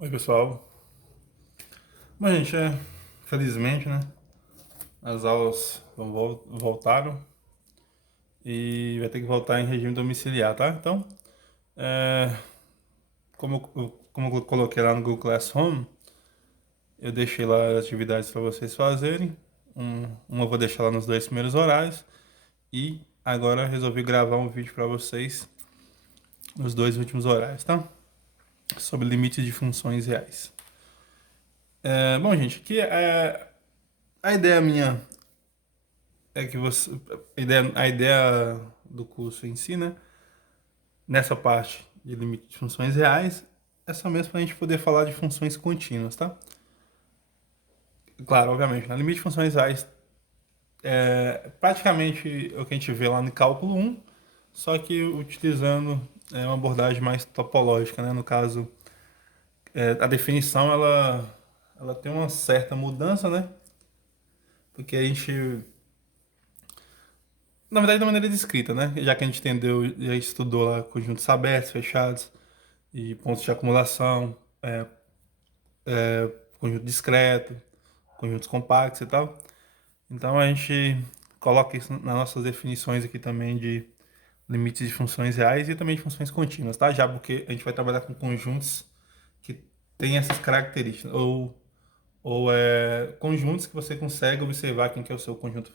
Oi, pessoal. Bom, gente, felizmente, né? As aulas voltaram e vai ter que voltar em regime domiciliar, tá? Então, é, como eu coloquei lá no Google Classroom, eu deixei lá as atividades para vocês fazerem. Uma eu vou deixar lá nos dois primeiros horários e agora resolvi gravar um vídeo para vocês nos dois últimos horários, tá? Sobre limites de funções reais. Bom, gente, aqui a ideia minha é que você. A ideia do curso em si, né? Nessa parte de limite de funções reais, é só mesmo para a gente poder falar de funções contínuas, tá? Claro, obviamente, né? Limite de funções reais é praticamente o que a gente vê lá no cálculo um, só que utilizando uma abordagem mais topológica, né? No caso, a definição ela tem uma certa mudança, né? Porque a gente na verdade, da maneira de escrita, né? Já que a gente entendeu, já estudou lá conjuntos abertos, fechados, e pontos de acumulação, conjunto discreto, conjuntos compactos e tal. Então a gente coloca isso nas nossas definições aqui também de limites de funções reais e também de funções contínuas, tá? Já porque a gente vai trabalhar com conjuntos que têm essas características, ou conjuntos que você consegue observar quem que é o seu conjunto,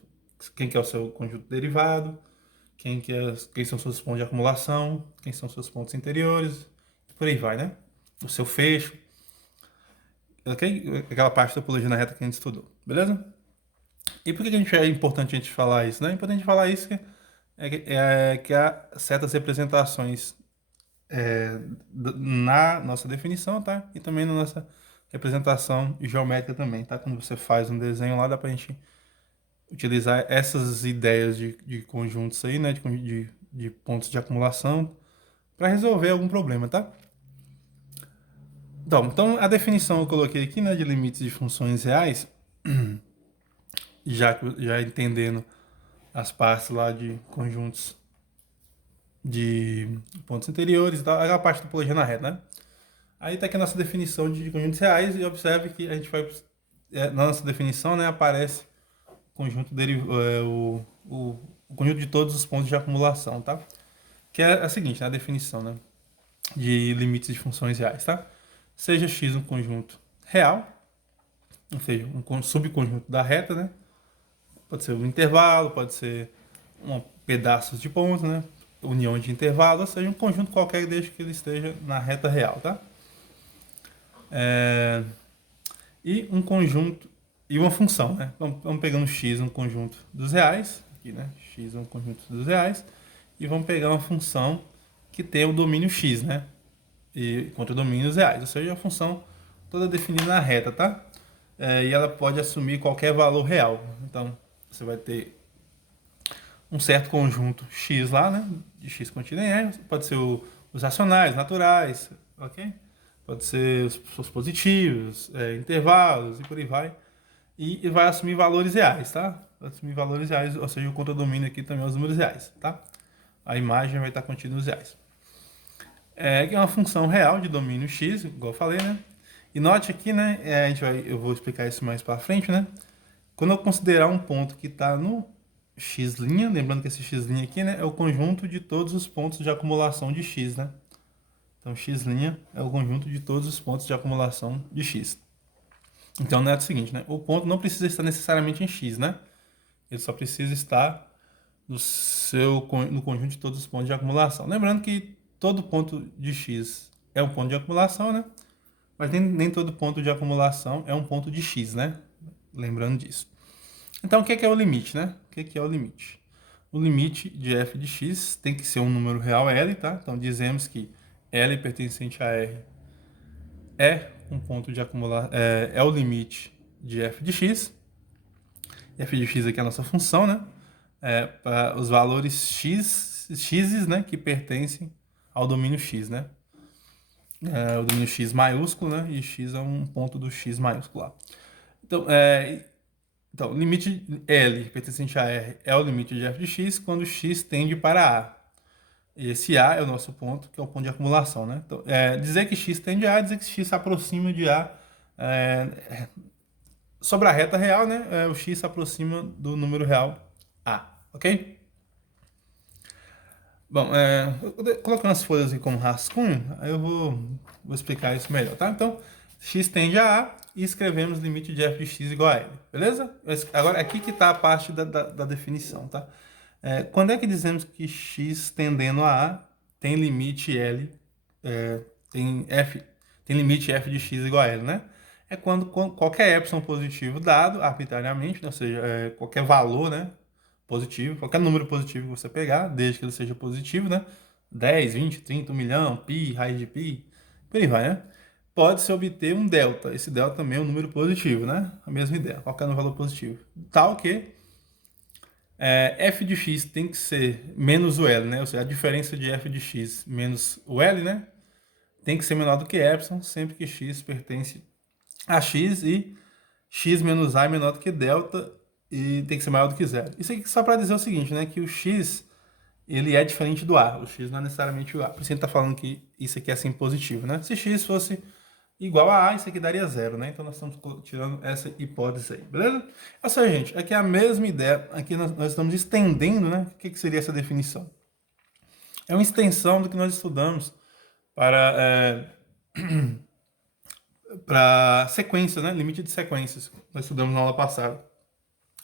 quem que é o seu conjunto derivado, quem são seus pontos de acumulação, quem são seus pontos interiores, por aí vai, né? O seu fecho, ok? Aquela parte da topologia na reta que a gente estudou, beleza? E por que é importante a gente falar isso, né? É importante falar isso que há certas representações na nossa definição, tá? E também na nossa representação geométrica também, tá? Quando você faz um desenho lá, dá pra gente utilizar essas ideias de conjuntos aí, né? De pontos de acumulação para resolver algum problema, tá? Então, a definição eu coloquei aqui, né, de limites de funções reais, já entendendo as partes lá de conjuntos de pontos interiores e tal, aquela parte da topologia na reta, né? Aí tá aqui a nossa definição de conjuntos reais e observe que a gente vai, na nossa definição, né, aparece o conjunto de todos os pontos de acumulação, tá? Que é a seguinte, né, a definição, né, de limites de funções reais, tá? Seja x um conjunto real, ou seja, um subconjunto da reta, né? Pode ser um intervalo, pode ser pedaços de pontos, né? União de intervalos, ou seja, um conjunto qualquer desde que ele esteja na reta real, tá? É, e um conjunto e uma função, né? Vamos pegando x, um conjunto dos reais, aqui, né? X é um conjunto dos reais, e vamos pegar uma função que tem o domínio x, né? E contra domínios reais, ou seja, a função toda definida na reta, tá? E ela pode assumir qualquer valor real. Então, você vai ter um certo conjunto x lá, né? De x contida em R, pode ser os racionais, naturais, ok? Pode ser os positivos, intervalos e por aí vai. E vai assumir valores reais, tá? Vai assumir valores reais, ou seja, o contradomínio aqui também é os números reais, tá? A imagem vai estar contida nos reais. Que é uma função real de domínio x, igual eu falei, né? E note aqui, né? Eu vou explicar isso mais para frente, né? Quando eu considerar um ponto que está no x', lembrando que esse x' aqui, né, é o conjunto de todos os pontos de acumulação de x, né? Então, x' é o conjunto de todos os pontos de acumulação de x. Então, é o seguinte, né? O ponto não precisa estar necessariamente em x, né? Ele só precisa estar no conjunto de todos os pontos de acumulação. Lembrando que todo ponto de x é um ponto de acumulação, né? Mas nem todo ponto de acumulação é um ponto de x, né? Lembrando disso. Então, o que é o limite, né? O que é o limite? O limite de f de x tem que ser um número real L, tá? Então, dizemos que L pertencente a R é um ponto de acumulação, é o limite de f de x. F de x aqui é a nossa função, né? Para os valores x, né, que pertencem ao domínio x, né? O domínio x maiúsculo, né? E x é um ponto do x maiúsculo lá. Então, limite L pertencente a R é o limite de f de x quando x tende para A. E esse A é o nosso ponto, que é o ponto de acumulação, né? Então, dizer que x tende a A, dizer que x se aproxima de A. Sobre a reta real, né? O x se aproxima do número real A, ok? Bom, colocando as folhas aqui como rascunho, aí eu vou explicar isso melhor, tá? Então, x tende a A e escrevemos limite de f de x igual a L, beleza? Agora, aqui que está a parte da definição, tá? Quando é que dizemos que x tendendo a A tem limite L, tem limite f de x igual a L, né? É quando qualquer epsilon positivo dado arbitrariamente, né? Ou seja, qualquer valor, né? Positivo, qualquer número positivo que você pegar, desde que ele seja positivo, né? 10, 20, 30, 1 milhão, pi, raiz de pi, por aí vai, né? Pode-se obter um delta. Esse delta também é um número positivo, né? A mesma ideia, qualquer valor positivo. Tal que f de x tem que ser menos o L, né? Ou seja, a diferença de f de x menos o L, né? Tem que ser menor do que epsilon, sempre que x pertence a x e x menos a é menor do que delta e tem que ser maior do que zero. Isso aqui só para dizer o seguinte, né? Que o x, ele é diferente do a. O x não é necessariamente o a. Por isso a gente está falando que isso aqui é assim positivo, né? Se x fosse igual a a, isso aqui daria zero, né? Então nós estamos tirando essa hipótese aí, beleza? Ou seja, gente, aqui é a mesma ideia. Aqui nós estamos estendendo, né? O que seria essa definição? É uma extensão do que nós estudamos para para sequência, né? Limite de sequências. Nós estudamos na aula passada.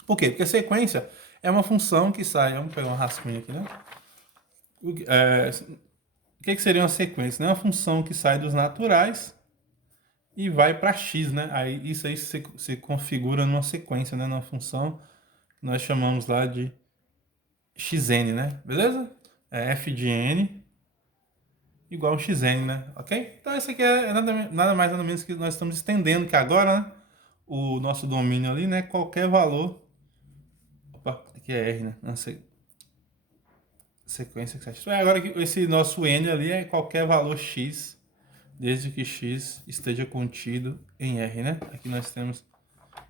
Por quê? Porque sequência é uma função que sai. Vamos pegar uma rascunha aqui, né? O que seria uma sequência? É uma função que sai dos naturais e vai para x, né? Aí isso aí se configura numa sequência, né? Numa função que nós chamamos lá de xn, né? Beleza? F de n igual a xn, né? Ok? Então isso aqui é nada mais nada menos que nós estamos estendendo que agora, né? O nosso domínio ali, né? Qualquer valor. Opa, aqui é R, né? Não sei. Sequência que satisfaz. Agora esse nosso n ali é qualquer valor x, desde que x esteja contido em R, né? Aqui nós temos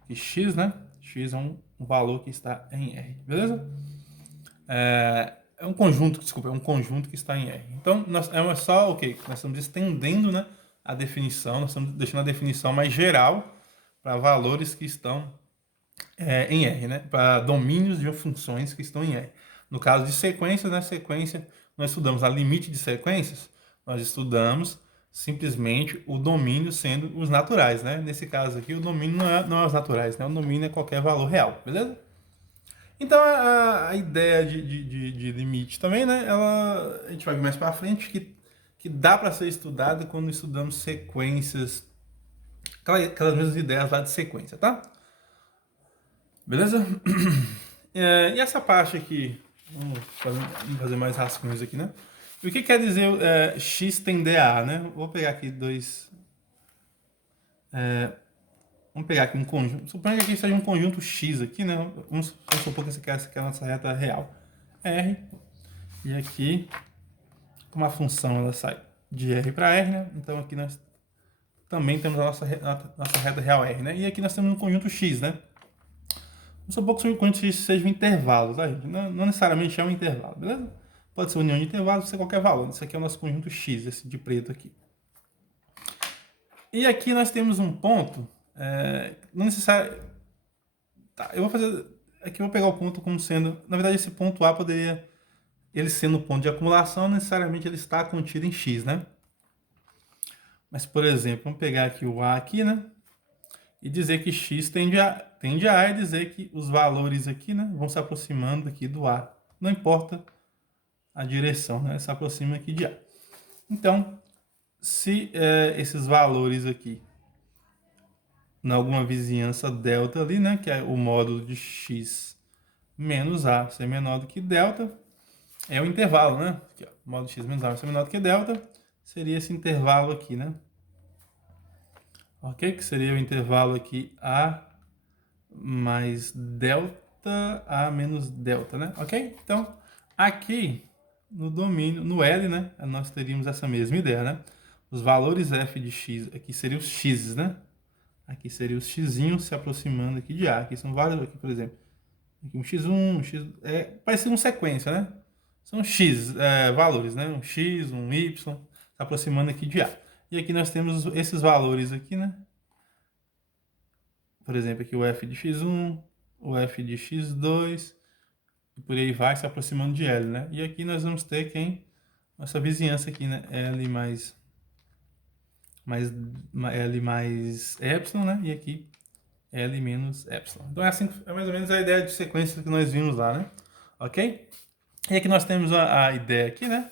que x, né? X é um valor que está em R, beleza? É um conjunto, desculpa, é um conjunto que está em R. Então, só, ok, nós estamos estendendo, né, a definição, nós estamos deixando a definição mais geral para valores que estão em R, né? Para domínios de funções que estão em R. No caso de sequência, né? Sequência, nós estudamos a limite de sequências, nós estudamos simplesmente o domínio sendo os naturais, né? Nesse caso aqui, o domínio não é os naturais, né? O domínio é qualquer valor real, beleza? Então, a ideia de limite também, né? A gente vai ver mais para frente que dá para ser estudada quando estudamos sequências, aquelas mesmas ideias lá de sequência, tá? Beleza? E essa parte aqui, vamos fazer mais rascunhos aqui, né? E o que quer dizer x tender a, né? Vou pegar aqui vamos pegar aqui um conjunto. Suponha que aqui seja um conjunto x aqui, né? Vamos supor que essa aqui é a nossa reta real. R. E aqui, como a função ela sai de R para R, né? Então aqui nós também temos a nossa reta real R, né? E aqui nós temos um conjunto x, né? Vamos supor que o conjunto x seja um intervalo, tá, gente? Não necessariamente é um intervalo, beleza? Pode ser união de intervalos, pode ser qualquer valor. Esse aqui é o nosso conjunto x, esse de preto aqui. E aqui nós temos um ponto, não necessário... Tá, eu vou fazer... Aqui eu vou pegar o ponto como sendo... Na verdade, esse ponto A poderia... Ele sendo o ponto de acumulação, necessariamente ele está contido em x, né? Mas, por exemplo, vamos pegar aqui o A aqui, né? E dizer que x tende a A e dizer que os valores aqui, né, vão se aproximando aqui do A. Não importa a direção, né? Se aproxima aqui de A. Então, se esses valores aqui, em alguma vizinhança delta ali, né, que é o módulo de x menos A ser menor do que delta, é o intervalo, né? Aqui, ó, o módulo de x menos A ser menor do que delta, seria esse intervalo aqui, né? Ok? Que seria o intervalo aqui A mais delta, A menos delta, né? Ok? Então, aqui no domínio, no L, né? Nós teríamos essa mesma ideia, né? Os valores f de x, aqui seriam os x, né? Aqui seriam os x'inhos se aproximando aqui de A. Aqui são vários, aqui, por exemplo. Aqui um x1, um x... parecido uma sequência, né? São x valores, né? Um x, um y, se aproximando aqui de A. E aqui nós temos esses valores aqui, né? Por exemplo, aqui o f de x1, o f de x2, e por aí vai se aproximando de L, né? E aqui nós vamos ter quem? Nossa vizinhança aqui, né? L mais epsilon, né? E aqui L menos epsilon. Então é assim, é mais ou menos a ideia de sequência que nós vimos lá, né? Ok? E aqui nós temos a ideia aqui, né?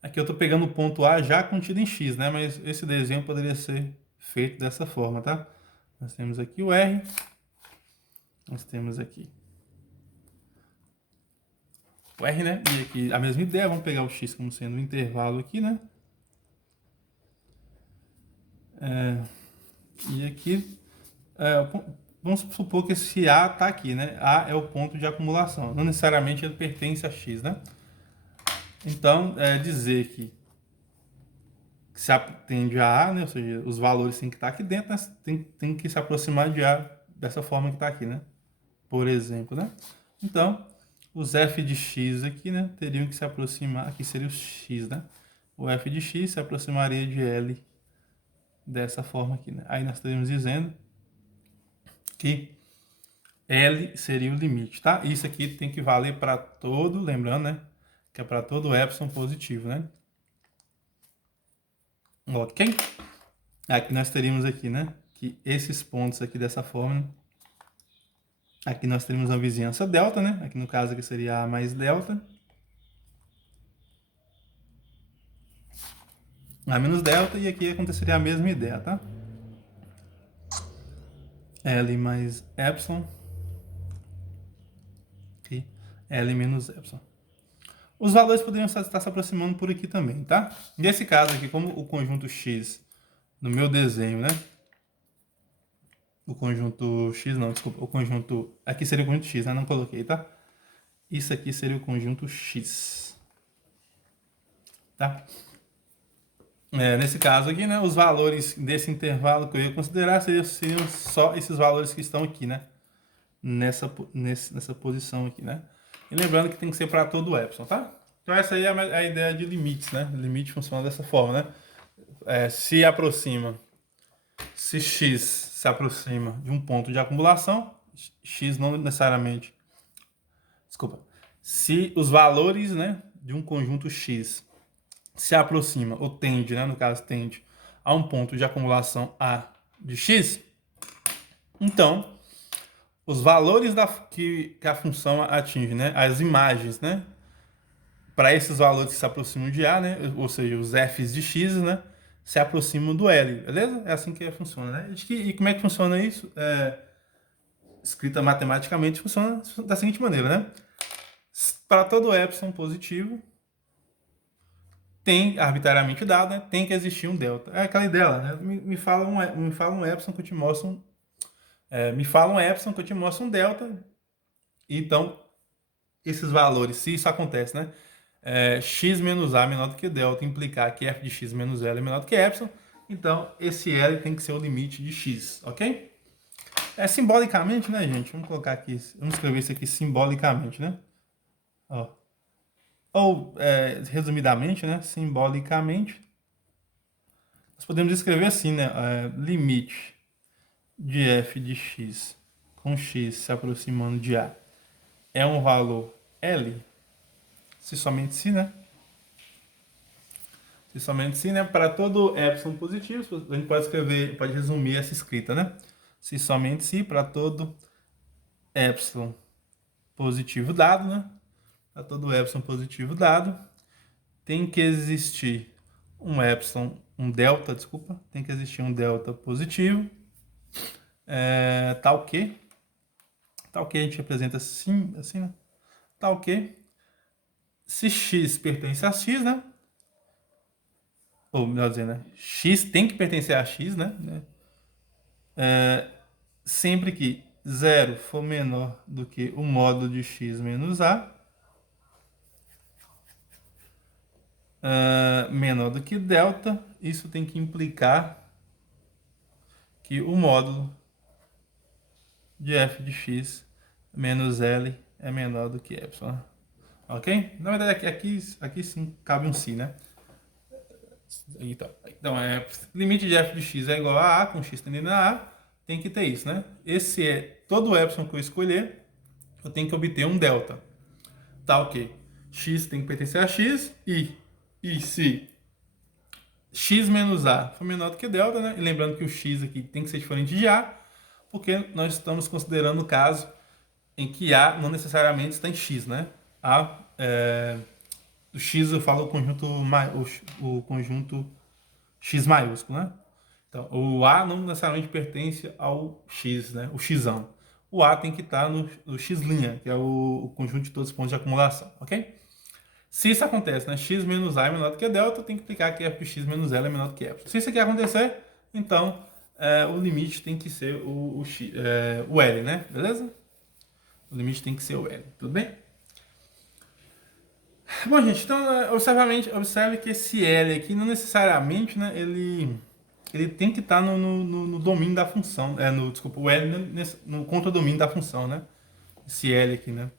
Aqui eu estou pegando o ponto A já contido em x, né? Mas esse desenho poderia ser feito dessa forma, tá? Nós temos aqui o R, nós temos aqui o R, né? E aqui a mesma ideia, vamos pegar o x como sendo um intervalo aqui, né? E aqui, vamos supor que esse A está aqui, né? A é o ponto de acumulação, não necessariamente ele pertence a x, né? Então, dizer que se atende a A, né? Ou seja, os valores têm que estar aqui dentro, né? Tem que se aproximar de A dessa forma que está aqui, né? Por exemplo, né? Então, os f de x aqui, né? Teriam que se aproximar, aqui seria o x, né? O f de x se aproximaria de L dessa forma aqui, né? Aí nós estaríamos dizendo que L seria o limite, tá? Isso aqui tem que valer para todo, lembrando, né? Que é para todo epsilon positivo, né? Ok? Aqui nós teríamos aqui, né? Que esses pontos aqui dessa forma, né? Aqui nós teríamos uma vizinhança delta, né? Aqui no caso aqui seria A mais delta. A menos delta, e aqui aconteceria a mesma ideia, tá? L mais epsilon. Aqui, L menos epsilon. Os valores poderiam estar se aproximando por aqui também, tá? Nesse caso aqui, como o conjunto X, no meu desenho, né? O conjunto X, não, desculpa, o conjunto... Aqui seria o conjunto X, né? Não coloquei, tá? Isso aqui seria o conjunto X. Tá? Nesse caso aqui, né? Os valores desse intervalo que eu ia considerar seriam só esses valores que estão aqui, né? Nessa posição aqui, né? E lembrando que tem que ser para todo o epsilon, tá? Então essa aí é a ideia de limites, né? O limite funciona dessa forma, né? Se x se aproxima de um ponto de acumulação, x não necessariamente... Desculpa. Se os valores, né, de um conjunto x se aproxima, ou tende, né, no caso tende, a um ponto de acumulação A de x, então os valores que a função atinge, né, as imagens, né, para esses valores que se aproximam de A, né, ou seja, os f's de x, né, se aproximam do L, beleza? É assim que funciona, né? E como é que funciona isso? Escrita matematicamente, funciona da seguinte maneira, né? Para todo epsilon positivo, tem, arbitrariamente dado, né, tem que existir um delta. É aquela ideia, né? Me fala um epsilon que eu te mostro me fala um epsilon que eu te mostro um delta. Então, esses valores, se isso acontece, né? X menos A menor do que delta, implicar que f de x menos L é menor do que epsilon, então esse L tem que ser o limite de x, ok? Simbolicamente, né, gente? Vamos colocar aqui, vamos escrever isso aqui simbolicamente, né? Ó. Ou, resumidamente, né, simbolicamente, nós podemos escrever assim, né, limite de f de x com x se aproximando de A é um valor L, se somente se, né? Se somente se, né? Para todo epsilon positivo, a gente pode escrever, pode resumir essa escrita, né? Se somente se, para todo epsilon positivo dado, né? Para todo epsilon positivo dado, tem que existir um delta, desculpa, tem que existir um delta positivo, tal que a gente representa assim, né? Tal que se x pertence a x, né? Ou melhor dizendo, né? X tem que pertencer a x, né? Sempre que 0 for menor do que o módulo de x menos a, menor do que delta, isso tem que implicar que o módulo de f de x menos L é menor do que epsilon. ok? Na verdade, aqui sim cabe um si, né? Então, limite de f de x é igual a com x tendendo a tem que ter isso, né? Esse é todo o epsilon que eu escolher, eu tenho que obter um delta. Tá, ok. X tem que pertencer a x e se x menos a for menor do que delta, né? E lembrando que o x aqui tem que ser diferente de a, porque nós estamos considerando o caso em que a não necessariamente está em x, né? O x eu falo o conjunto x maiúsculo, né? Então, o a não necessariamente pertence ao x, né? O xão. O a tem que estar no x', que é o conjunto de todos os pontos de acumulação, ok? Se isso acontece, né? X menos a é menor do que delta, tem que implicar que f de x menos L é menor do que epsilon. Se isso aqui acontecer, então o limite tem que ser o L, né? Beleza? O limite tem que ser o L, tudo bem? Bom, gente, então observe que esse L aqui não necessariamente, né, ele tem que estar no domínio da função, desculpa, o L no contradomínio da função, né? Esse L aqui, né?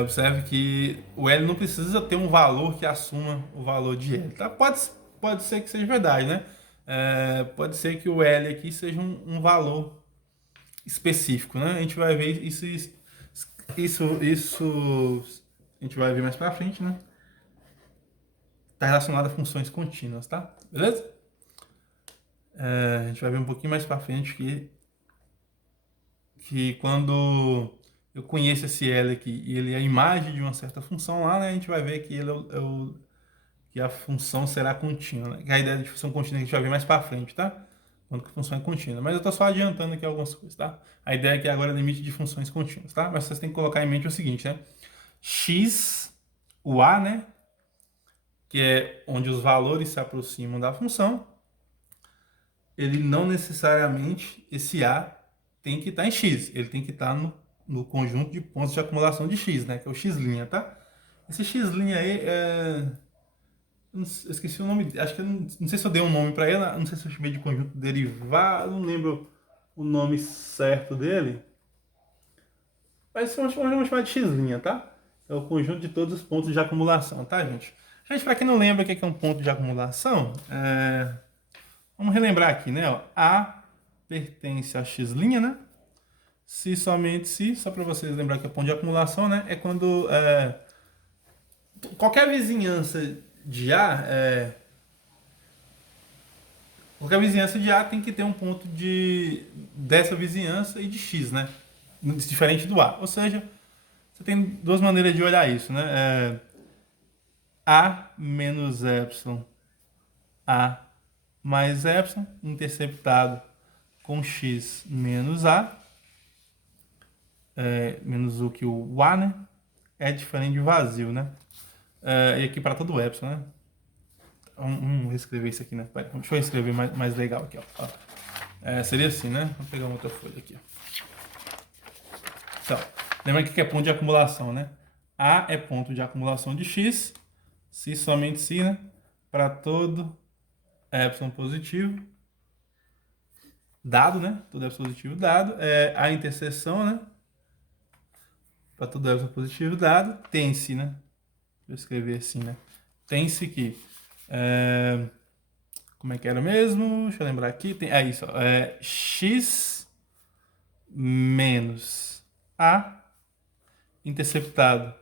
Observe que o L não precisa ter um valor que assuma o valor de L, tá? Pode ser que seja verdade, né? Pode ser que o L aqui seja um valor específico, né? A gente vai ver isso a gente vai ver mais pra frente, né? Está relacionado a funções contínuas, tá? Beleza? A gente vai ver um pouquinho mais pra frente que quando eu conheço esse L aqui e ele é a imagem de uma certa função lá, né? A gente vai ver que ele que a função será contínua, né? Que a ideia de função contínua que a gente vai ver mais pra frente, tá? Quando que a função é contínua. Mas eu tô só adiantando aqui algumas coisas, tá? A ideia aqui agora é limite de funções contínuas, tá? Mas vocês têm que colocar em mente o seguinte, né? X, o A, né? Que é onde os valores se aproximam da função, ele não necessariamente, esse A tem que estar em X, ele tem que estar no conjunto de pontos de acumulação de X, né? Que é o X', tá? Esse X' aí eu esqueci o nome, acho que não sei se eu dei um nome para ele, não sei se eu chamei de conjunto derivado, não lembro o nome certo dele. Mas vamos chamar de X', tá? É o conjunto de todos os pontos de acumulação, tá, gente? Gente, para quem não lembra o que é um ponto de acumulação, vamos relembrar aqui, né? Ó, A pertence a X', né? Se somente se, só para vocês lembrar que é ponto de acumulação, né? É quando qualquer vizinhança de A, qualquer vizinhança de A tem que ter um ponto dessa vizinhança e de X, né? Diferente do A. Ou seja, você tem duas maneiras de olhar isso, né? A menos epsilon, A mais epsilon, interceptado com x menos a, menos o que o a, né? É diferente de vazio, né? E aqui para todo o epsilon, né? Vamos reescrever isso aqui, né? Deixa eu escrever mais legal aqui, ó. Seria assim, né? Vou pegar uma outra folha aqui, ó. Então, lembra que é ponto de acumulação, né? A é ponto de acumulação de x, se somente se, né? Para todo epsilon positivo, dado, né? Todo epsilon positivo dado, a interseção, né? Para todo epsilon positivo dado, tem-se, né? Vou escrever assim, né? Tem-se que como é que era mesmo? Deixa eu lembrar aqui. Isso, ó, x menos a interceptado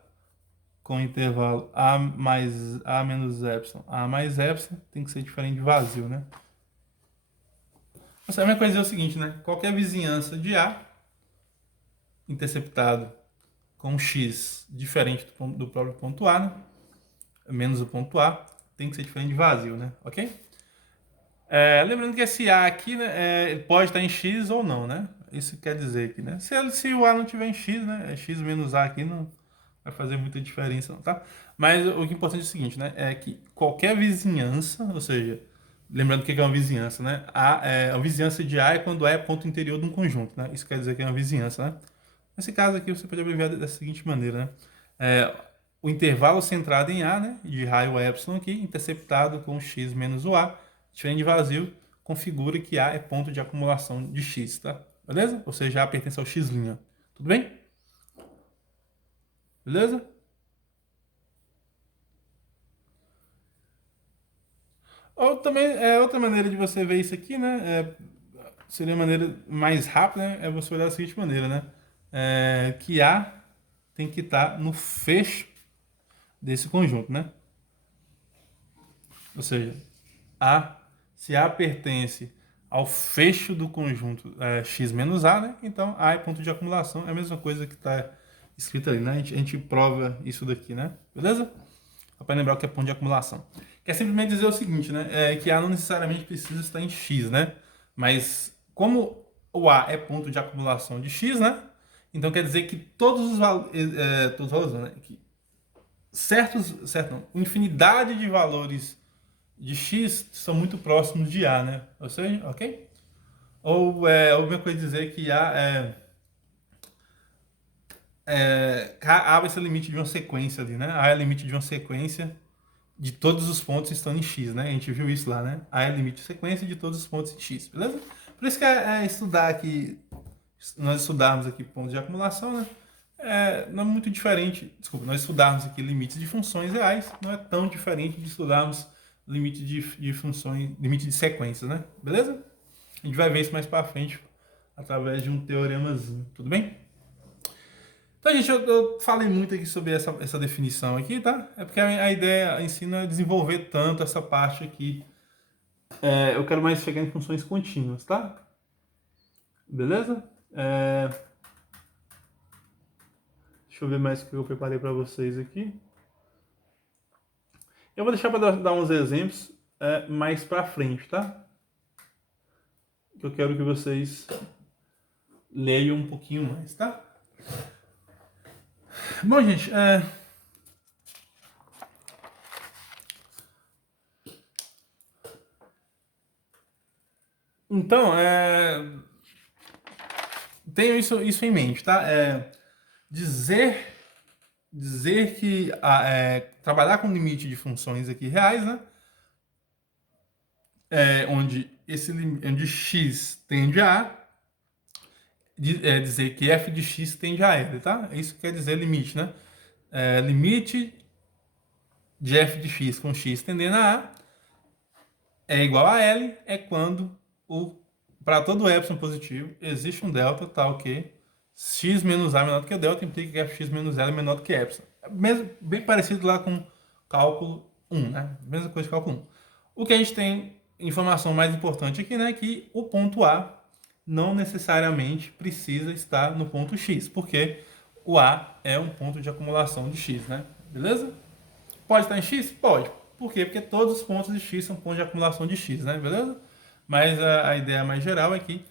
com intervalo a mais a menos epsilon. A mais epsilon tem que ser diferente de vazio, né? A mesma coisa é o seguinte, né? Qualquer vizinhança de A interceptado com x diferente do próprio ponto A, né? Menos o ponto A, tem que ser diferente de vazio, né? Ok? Lembrando que esse A aqui, né, pode estar em x ou não, né? Isso quer dizer aqui, né? Se o A não tiver em x, né? X menos A aqui não vai fazer muita diferença, não, tá? Mas o que é importante é o seguinte, né? É que qualquer vizinhança, ou seja, lembrando o que é uma vizinhança, né? A vizinhança de A é quando A é ponto interior de um conjunto, né? Isso quer dizer que é uma vizinhança, né? Nesse caso aqui, você pode abreviar da seguinte maneira, né? O intervalo centrado em A, né? De raio epsilon aqui, interceptado com x menos o A, diferente de vazio, configura que A é ponto de acumulação de x, tá? Beleza? Ou seja, A pertence ao x'. Tudo bem? Beleza? Ou também, outra maneira de você ver isso aqui, né? Seria a maneira mais rápida, né? É você olhar da seguinte maneira, né? Que A tem que estar no fecho desse conjunto, né? Ou seja, se A pertence ao fecho do conjunto x menos A, né? Então A é ponto de acumulação, é a mesma coisa que está escrito ali, né? A gente prova isso daqui, né? Beleza? Só para lembrar o que é ponto de acumulação. Quer simplesmente dizer o seguinte, né? Que A não necessariamente precisa estar em x, né? Mas como o A é ponto de acumulação de x, né? Então quer dizer que todos os valores, né? Que infinidade de valores de x são muito próximos de A, né? Ou seja, ok? Ou alguma coisa dizer que A vai ser o limite de uma sequência ali, né? A é o limite de uma sequência de todos os pontos estando em x, né? A gente viu isso lá, né? A é o limite de sequência de todos os pontos em x, beleza? Por isso que estudar aqui, nós estudarmos aqui pontos de acumulação, né? Não é muito diferente, desculpa, nós estudarmos aqui limites de funções reais, não é tão diferente de estudarmos limite de funções, limite de sequências, né? Beleza? A gente vai ver isso mais para frente através de um teoremazinho, tudo bem? Então, gente, eu falei muito aqui sobre essa definição aqui, tá? É porque a ideia em si não é desenvolver tanto essa parte aqui. Eu quero mais chegar em funções contínuas, tá? Beleza? Deixa eu ver mais o que eu preparei para vocês aqui. Eu vou deixar para dar uns exemplos mais para frente, tá? Eu quero que vocês leiam um pouquinho mais, tá? Bom, gente, então, tenho isso em mente, tá? Dizer que trabalhar com limite de funções aqui reais, né? Onde x tende a A, dizer que f de x tende a L, tá? Isso quer dizer limite, né? Limite de f de x com x tendendo a A é igual a L quando para todo epsilon positivo existe um delta tal que x menos A menor do que delta implica que fx menos L é menor do que epsilon. Bem parecido lá com cálculo 1, né? Mesma coisa que cálculo 1. O que a gente tem informação mais importante aqui, né, é que o ponto A não necessariamente precisa estar no ponto X, porque o A é um ponto de acumulação de X, né? Beleza? Pode estar em X? Pode. Por quê? Porque todos os pontos de X são pontos de acumulação de X, né? Beleza? Mas a ideia mais geral é que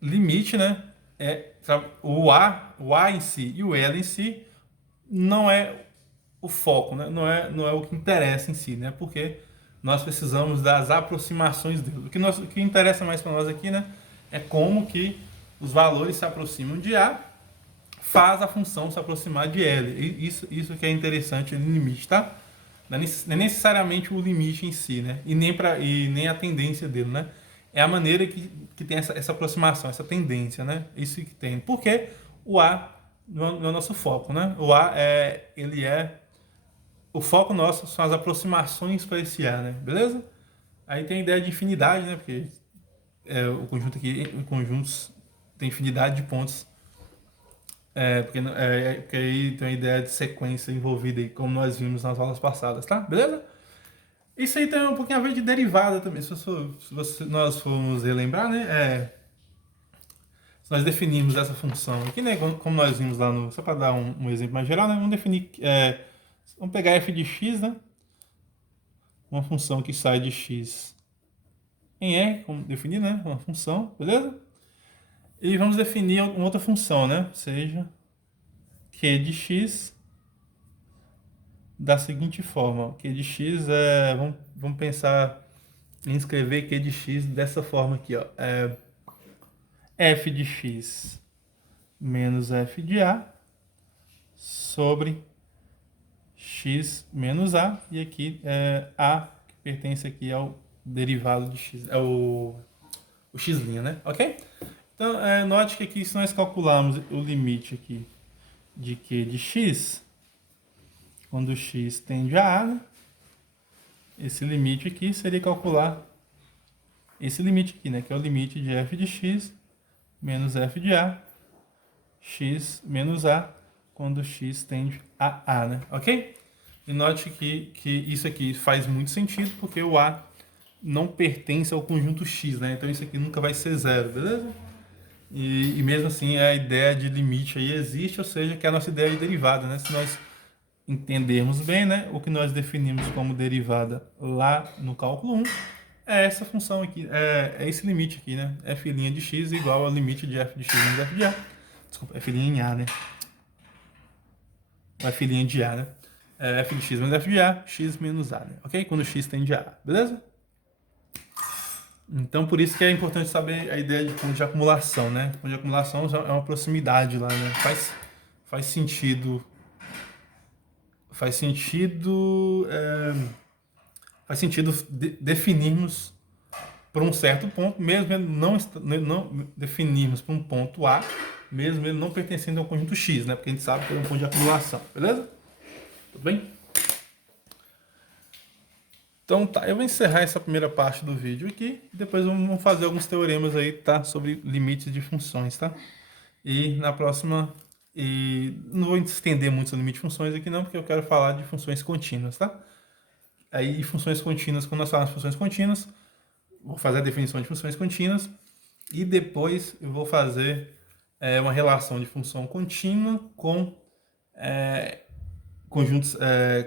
limite, né? O A em si e o L em si não é o foco, né? Não é o que interessa em si, né? Porque nós precisamos das aproximações dele. O que interessa mais para nós aqui, né? É como que os valores se aproximam de A, faz a função se aproximar de L. Isso que é interessante no limite, tá? Não é necessariamente o limite em si, né? E nem a tendência dele, né? É a maneira que tem essa aproximação, essa tendência, né? Isso que tem. Porque o A não é o nosso foco, né? O A o foco nosso são as aproximações para esse A, né? Beleza? Aí tem a ideia de infinidade, né? Porque o conjunto aqui, conjuntos tem infinidade de pontos. Porque aí tem a ideia de sequência envolvida aí, como nós vimos nas aulas passadas, tá? Beleza? Isso aí tem um pouquinho a ver de derivada também. Se nós formos relembrar, né? Se nós definirmos essa função aqui, né? Como nós vimos lá no. Só para dar um exemplo mais geral, né? Vamos definir. Vamos pegar f de x, né? Uma função que sai de x em E, como definir, né? Uma função, beleza? E vamos definir uma outra função, né? Ou seja, q de x da seguinte forma. Q de x vamos pensar em escrever q de x dessa forma aqui, ó. F de x menos f de a sobre x menos a, e aqui a que pertence aqui ao derivado de x, é o x', né? Ok? Então, note que aqui, se nós calcularmos o limite aqui de q de x, quando x tende a A, né? esse limite aqui seria calcular esse limite aqui, né? Que é o limite de f de x menos f de a, x menos a, quando x tende a A, né? Ok? E note que isso aqui faz muito sentido, porque o A não pertence ao conjunto x, né? Então isso aqui nunca vai ser zero, beleza? E mesmo assim a ideia de limite aí existe, ou seja, que é a nossa ideia de derivada, né? Se nós entendermos bem, né, o que nós definimos como derivada lá no cálculo 1 é essa função aqui, é esse limite aqui, né? F' de x igual ao limite de f de x menos f de a. Desculpa, f' em a, né? O f' de a, né? É f de x menos f de a, x menos a, né? Ok? Quando x tende a a, beleza? Então, por isso que é importante saber a ideia de ponto de acumulação, né? Ponto de acumulação é uma proximidade lá, né? Faz sentido. Faz sentido. Faz sentido definirmos por um certo ponto, mesmo ele não definirmos por um ponto A, mesmo ele não pertencendo ao conjunto X, né? Porque a gente sabe que é um ponto de acumulação, beleza? Tudo bem? Então tá, eu vou encerrar essa primeira parte do vídeo aqui e depois vamos fazer alguns teoremas aí, tá? Sobre limites de funções, tá? E na próxima, não vou estender muito o limite de funções aqui não, porque eu quero falar de funções contínuas, tá? Aí funções contínuas, quando nós falamos de funções contínuas, vou fazer a definição de funções contínuas e depois eu vou fazer uma relação de função contínua com conjuntos,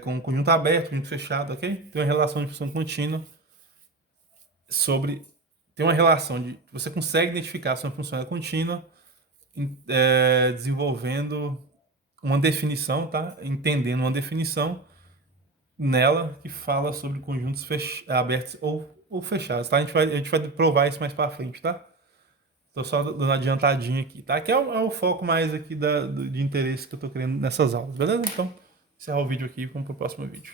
com conjunto aberto, conjunto fechado, ok? Tem uma relação de função contínua sobre... Tem uma relação de... Você consegue identificar se uma função é contínua desenvolvendo uma definição, tá? Entendendo uma definição nela que fala sobre conjuntos abertos ou fechados, tá? A gente vai provar isso mais para frente, tá? Tô só dando uma adiantadinha aqui, tá? Que é o foco mais aqui de interesse que eu tô querendo nessas aulas, beleza? Então, encerrar o vídeo aqui e vamos pro próximo vídeo.